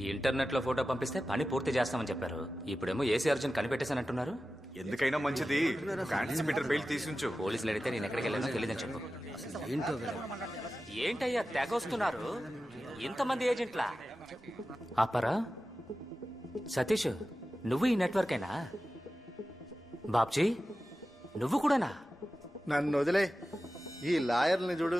ఈ ఇంటర్నెట్లో ఫోటో పంపిస్తే పని పూర్తి చేస్తామని చెప్పారు. ఇప్పుడేమో ఏసీ అర్జున్ కనిపెట్టేశానంటున్నారు. ఎందుకైనా మంచిది. మీటర్ బెయిల్ తీసుంచు. పోలీసులు అడిగితే నేను ఎక్కడికి వెళ్ళానో తెలియదని చెప్పు. ఏంటో ఏంటయ్యా తెగొస్తున్నారు? ఇంతమంది ఏజెంట్లా? అపరా? సతీష్ నువ్వు ఈ నెట్వర్కేనా? బాబ్జీ నువ్వు కూడానా? నన్ను వదిలే. ఈ లాయర్ని చూడు.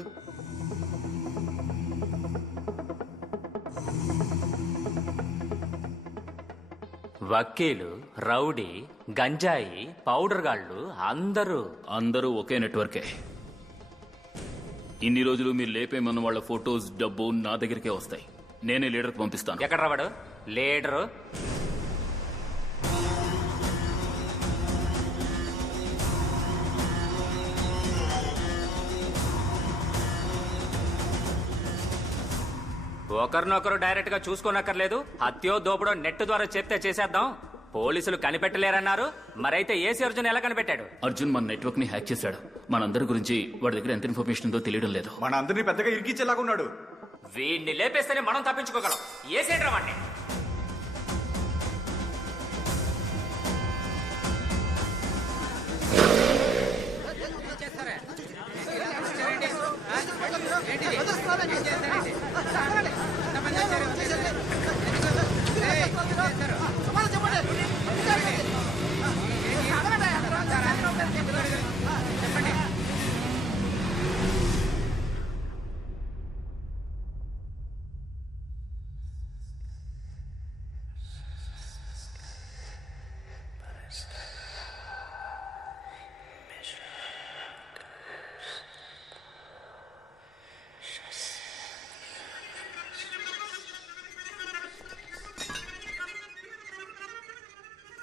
వకీలు రౌడీ గంజాయి పౌడర్ గాళ్ళు అందరూ. అందరూ ఒకే నెట్వర్కే. ఇన్ని రోజులు మీరు లేపేమన్న వాళ్ళ ఫొటోస్ డబ్బు నా దగ్గరికే వస్తాయి. నేనే లీడర్కి పంపిస్తాను. ఎక్కడ రావాడు? లీడరు? ఒకరినొకరు డైరెక్ట్గా చూసుకోనక్కర్లేదు. హత్యో దోపుడో నెట్ ద్వారా చెప్తే చేసేద్దాం. పోలీసులు కనిపెట్టలేరన్నారు. మరైతే ఏసీ అర్జున్ ఎలా కనిపెట్టాడు? అర్జున్ మన నెట్వర్క్ని హ్యాక్ చేశాడు. మనందరి గురించి వాడి దగ్గర ఎంత ఇన్ఫర్మేషన్ ఉందో తెలియడం లేదు. మన అందరినీ పెద్దగా ఇరికించేలాగా ఉన్నాడు. వీడిని లేపేస్తేనే మనం తప్పించుకోగలం. ఏసేట్రా వాడిని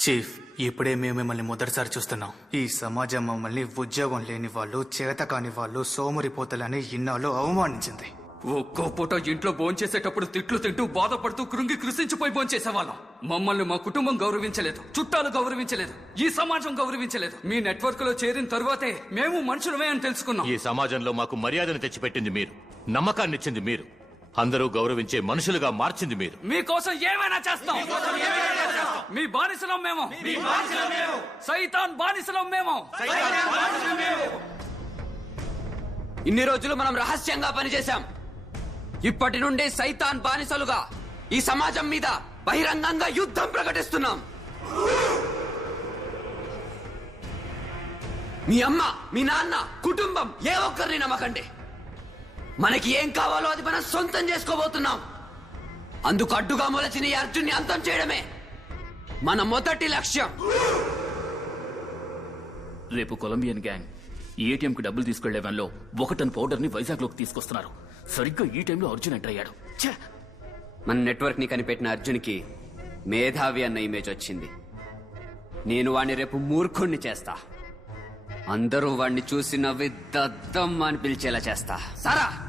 చీఫ్ ఇప్పుడే మేము మిమ్మల్ని మొదటిసారి చూస్తున్నాం. ఈ సమాజం మమ్మల్ని ఉద్యోగం లేని వాళ్ళు చేత కాని వాళ్ళు సోమరిపోతలని ఇన్నాళ్ళు అవమానించింది. ఒక్కో పూట ఇంట్లో భోంచేసేటప్పుడు తిట్లు తింటూ బాధపడుతూ కృంగి కృషించిపోయి భోంచేసేవాళ్ళం. మమ్మల్ని మా కుటుంబం గౌరవించలేదు. చుట్టాలు గౌరవించలేదు. ఈ సమాజం గౌరవించలేదు. మీ నెట్వర్క్లో చేరిన తరువాతే మేము మనుషులమే అని తెలుసుకున్నాం. ఈ సమాజంలో మాకు మర్యాదను తెచ్చిపెట్టింది మీరు. నమ్మకాన్ని ఇచ్చింది మీరు. అందరూ గౌరవించే మనుషులుగా మార్చింది మీరు. మీకోసం ఏమైనా చేస్తాం. మీ బానిసలం మేము. సైతాన్ బానిసలం మేము. ఇన్ని రోజులు మనం రహస్యంగా పనిచేశాం. ఇప్పటి నుండి సైతాన్ బానిసలుగా ఈ సమాజం మీద బహిరంగంగా యుద్ధం ప్రకటిస్తున్నాం. మీ అమ్మ మీ నాన్న కుటుంబం ఏ ఒక్కరిని నమ్మకండి. మనకి ఏం కావాలో అది మనం సొంతం చేసుకోబోతున్నాం. అందుకు అడ్డుగా మొలచిన ఈ అర్జున్ని అంతం చేయడమే. మన మొదటి లక్ష్యం. రేపు కొలంబియన్ గ్యాంగ్ ఏటీఎం కి డబ్బులు తీసుకెళ్ళే వ్యాన్లో ఒక టన్ పౌడర్ని వైజాగ్లోకి తీసుకొస్తున్నారు. సరిగ్గా ఈ టైంలో అర్జున్ ఎంటర్ అయ్యాడు! మన నెట్వర్క్ని కనిపెట్టిన అర్జున్కి మేధావి అన్న ఇమేజ్ వచ్చింది. నేను వాణ్ణి రేపు మూర్ఖుణ్ణి చేస్తా. అందరూ వాణ్ణి చూసి నవ్వి దద్దం అని పిలిచేలా చేస్తా. సారా!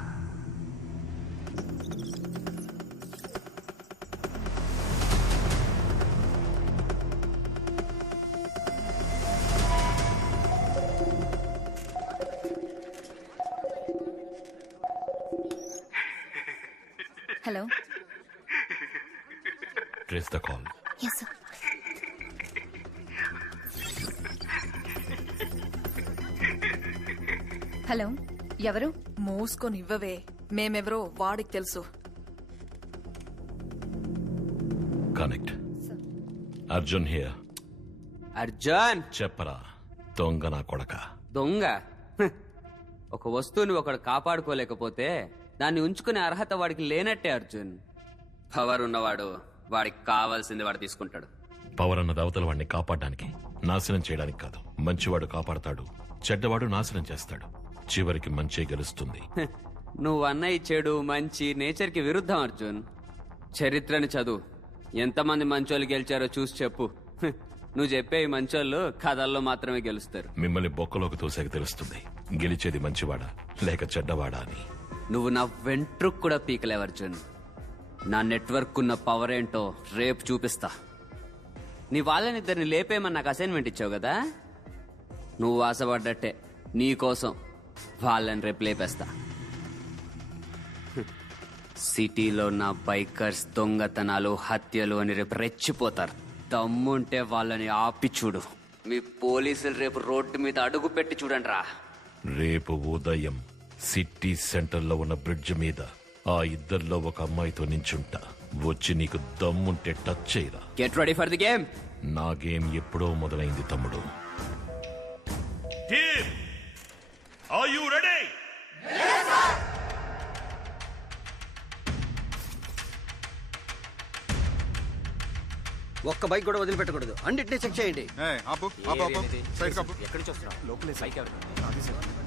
Hello. Trace the call. Yes sir hello ఎవరు? మూసుకొని ఇవ్వవే మేమెవరో వాడికి తెలుసు. కనెక్ట్ అర్జున్ హియర్ అర్జున్ చెప్పరా దొంగ నా కొడక. దొంగ. ఒక వస్తువుని ఒకడు కాపాడుకోలేకపోతే దాన్ని ఉంచుకునే అర్హత వాడికి లేనట్టే అర్జున్. పవర్ ఉన్నవాడు వాడికి కావాల్సింది వాడు తీసుకుంటాడు. పవర్ అన్నది అవతల వాడిని కాపాడడానికి నాశనం చేయడానికి కాదు. మంచివాడు కాపాడతాడు చెడ్డవాడు నాశనం చేస్తాడు. చివరికి మంచే గెలుస్తుంది. నువ్వు అన్నయ్య చెడు మంచి నేచర్కి విరుద్ధం అర్జున్. చరిత్రని చదువు. ఎంతమంది మంచోళ్ళు గెలిచారో చూసి చెప్పు. నువ్వు చెప్పే ఈ మంచోళ్ళు కథల్లో మాత్రమే గెలుస్తారు. మిమ్మల్ని బొక్కలోకి తోసాక తెలుస్తుంది. గెలిచేది మంచివాడా లేక చెడ్డవాడా అని. నువ్వు నా వెంట్రుక్ కూడా పీకలేవు అర్జున్ నా నెట్వర్క్ ఉన్న పవర్ ఏంటో రేపు చూపిస్తా. నీ వాళ్ళనిద్దరిని లేపేమని నాకు అసైన్మెంట్ ఇచ్చావు కదా? నువ్వు ఆశపడ్డట్టే నీకోసం వాళ్ళని రేపు లేపేస్తా. సిటీలో నా బైకర్స్ దొంగతనాలు హత్యలు అని రేపు రెచ్చిపోతారు. దమ్ముంటే వాళ్ళని ఆపి చూడు. మీ పోలీసులు రేపు రోడ్డు మీద అడుగు పెట్టి చూడండి రా రేపు ఉదయం సిటీ సెంటర్లో ఉన్న బ్రిడ్జ్ మీద ఆ ఇద్దరిలో ఒక అమ్మాయితో నించుంటా. వచ్చి నీకు దమ్ముంటే టచ్ చేయరా. Get ready for the game నా గేమ్ ఎప్పుడో మొదలైంది తమ్ముడు. ఆర్ యు రెడీ ఒక్క బైక్ కూడా వదిలిపెట్టకూడదు. అన్నిటినీ చెక్ చేయండి. ఆపు ఆపు ఆపు. సైడ్ కాపు ఎక్కడి నుంచి వస్తున్నావు? లోపలే ఎవరు?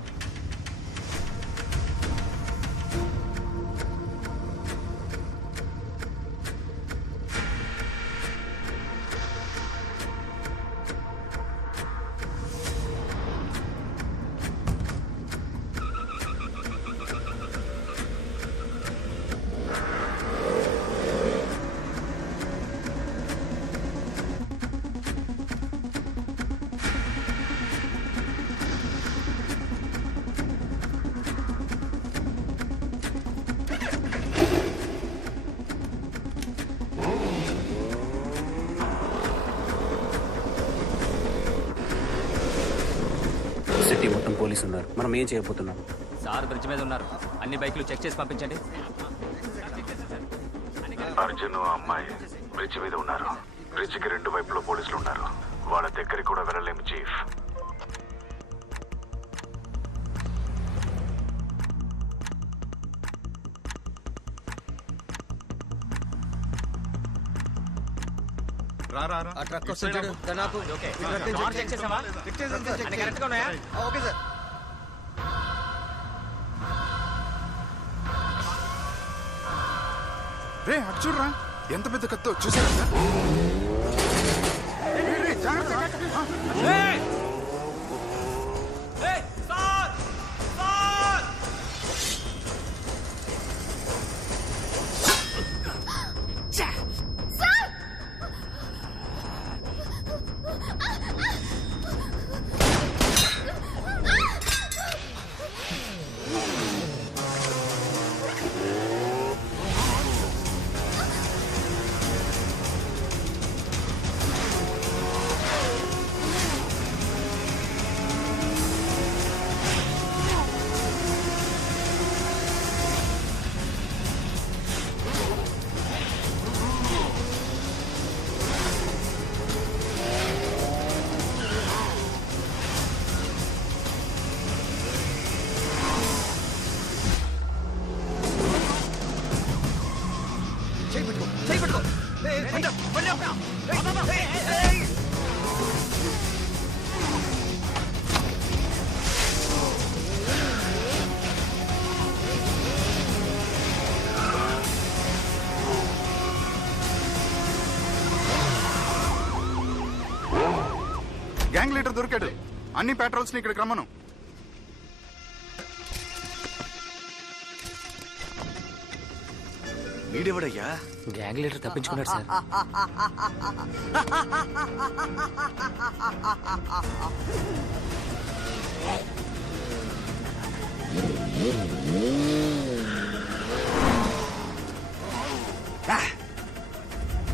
ఉన్నారు మనం ఏం చేయబోతున్నాం? సార్ బ్రిడ్జ్ మీద ఉన్నారు. అన్ని బైకులు చెక్ చేసి పంపించండి. అర్జున్ అమ్మాయి బ్రిడ్జ్ మీద ఉన్నారు. బ్రిడ్జ్కి రెండు వైపులో పోలీసులు ఉన్నారు. వాళ్ళ దగ్గరికి కూడా వెళ్ళలేము చీఫ్. రా రా రా. ఆ ట్రక్ వస్తుంది చెక్ చేసావా చెక్. కరెక్ట్గా ఉన్నాయా? Okay sir. రే అచ్చుర్రా ఎంత పెద్ద కత్తో? చూసారా జాగ్రత్త. అన్ని పెట్రోల్స్ని ఇక్కడికి రమ్మను వీడెవడయ్యా? గ్యాంగ్ లీడర్ తప్పించుకున్నాడు సార్.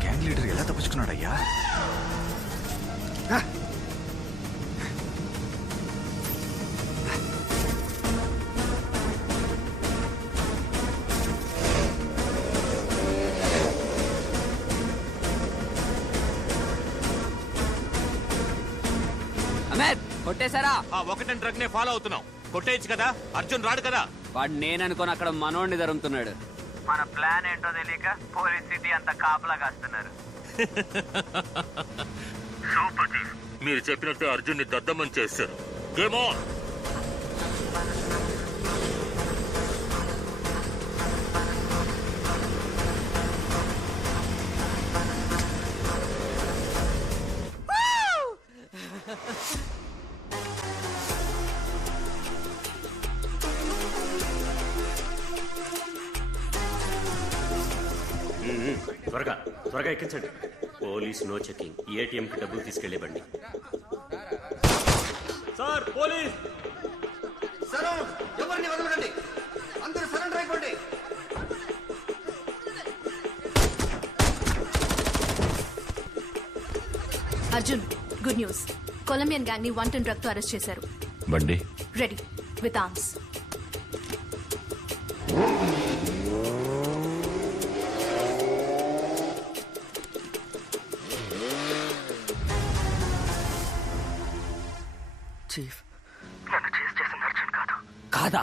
గ్యాంగ్ లీడర్ ఎలా తప్పించుకున్నాడయ్యా? కొట్టేశారా? ఆ ఒకటని ట్రక్ నే ఫాలో అవుతున్నాం. కొట్టేయచ్చు కదా? అర్జున్ రాడు కదా? వాడు నేననుకోని అక్కడ మనోడిని ధరుముతున్నాడు. మన ప్లాన్ ఏంటో తెలియక పోలీస్ సిటీ అంతా కాపలా కాస్తున్నారు. మీరు చెప్పినట్టు అర్జున్ని దద్దమని చేశారు. గేమ్ ఆన్ త్వరగా ఎక్కించండి. Police no checking. ఏటీఎం కి డబ్బులు తీసుకెళ్ళేబండి. Sir police! ఎవరిని వదలకండి? అందరూ సరెండర్ అయిపోండి. Arjun good news. కొలంబియన్ గ్యాంగ్ని వన్ టెన్ డ్రగ్తో అరెస్ట్ చేశారు. బండి? రెడీ విత్ ఆర్మ్స్ చీఫ్ నన్ను చేసి చేసిన అర్జున్ కాదు కాదా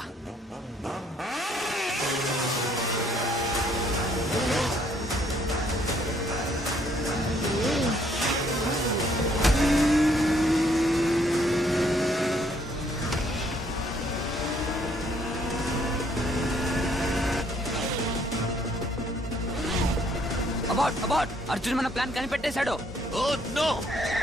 అబౌట్ అబౌట్ అర్జున్ మన ప్లాన్ కనిపెట్టేశాడు. No stop